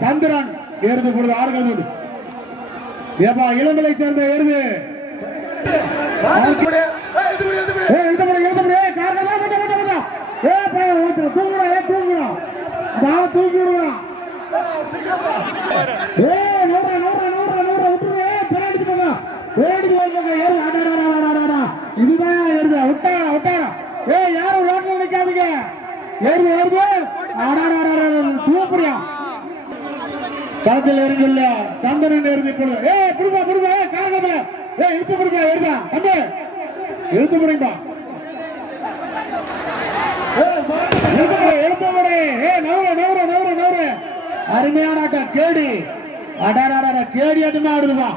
சந்திரன் எருது பொழுது ஆடுகள் உண்டு. ஏப்பா இளமலை சேர்ந்த எருது. இதுதான் ஏறுது? விட்டாரா விட்டாரா ஏய் யாரும் நிக்காதீங்க. அடா, அடா, சூப்பரியா களத்தில் இறங்கல சந்திரன் ஏறுது இப்பொழுது ஏய் புடுப்பா புடுப்பா ஏய் காரணத்துல ஏய் இழுத்து புடுப்பா ஏறுதா தம்பி இழுத்து புடுப்பா அருமையான கேடி. அடாடா கேடி ஆட்டமா ஆடுதுப்பா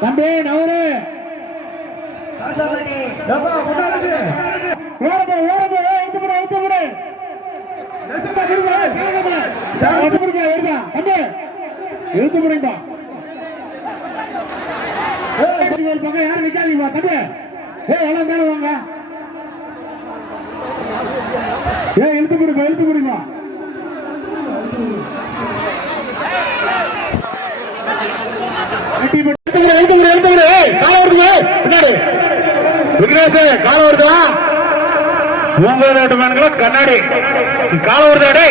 தம்பி நவரு. ஓரப்பா ஓரப்பா ஏய் இழுத்து புடு இழுத்து புடு இழுத்து புடுப்பா, ஏய், காரணத்துல. இழுத்து புடுப்பா, ஏறுதா தம்பி இழுத்து புடுப்பா பக்கம் யாரும் நிக்காதீங்கப்பா தம்பி. ஏ எல்லாம் மேல வாங்க. ஏ இழுத்து புடுப்பா இழுத்து புடுப்பா கண்ணாடி. கால வருதா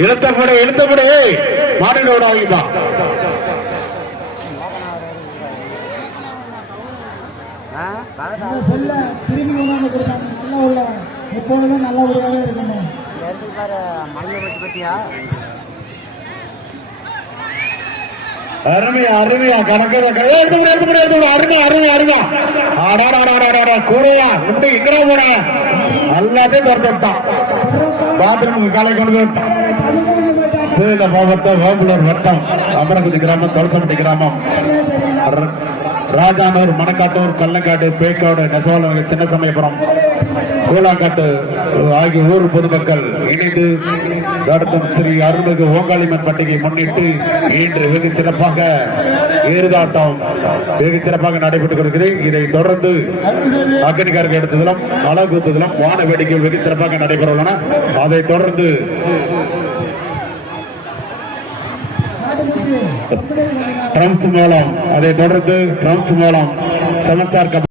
இழுத்தப்பட இழுத்தப்பட மாட்டிட விடாதீங்கப்பா இந்த செல்ல திரும்பி கொண்டாந்து கொடுத்தாங்க நல்ல உள்ள எப்பொழுதும் நல்ல உருவாகவே இருக்கணும் அருமையா அருமையா கணக்கு எடுத்து விடு. எடுத்து விடு எடுத்து விடு அருமையா அருமையா அருமையா ஆடாடாடாடாடா கூடையா? உண்டு இங்கடா போட. எல்லாத்தையும் துரத்து விட்டான் பாத்ரூம் காலை கொண்டு போய் விட்டான் சேல மாவட்டம் வேம்பலூர் வட்டம் அமரகுதி கிராமம் தொலசம்பட்டி கிராமம். ராஜானூர் மணக்காட்டூர் கள்ளங்காடு பேக்காடு நெசவாளர்கள் சின்ன சமயபுரம் கூழாங்காட்டு ஆகிய ஊர் பொதுமக்கள் இணைந்து நடத்தும் ஸ்ரீ அருள்மிகு ஓங்காளிமன் பண்டிகை முன்னிட்டு இன்று வெகு சிறப்பாக ஏறுதாட்டம் வெகு சிறப்பாக நடைபெற்றுக் கொள்கிறது இதை தொடர்ந்து அக்கனிக்காரர்கள் எடுத்ததிலும் அழகுத்ததிலும் வான வேடிக்கை வெகு சிறப்பாக நடைபெற உள்ளன. அதை தொடர்ந்து ட்ரம்ஸ் மூலம் அதை தொடர்ந்து ட்ரம்ஸ் மூலம் சமத்தார் கப்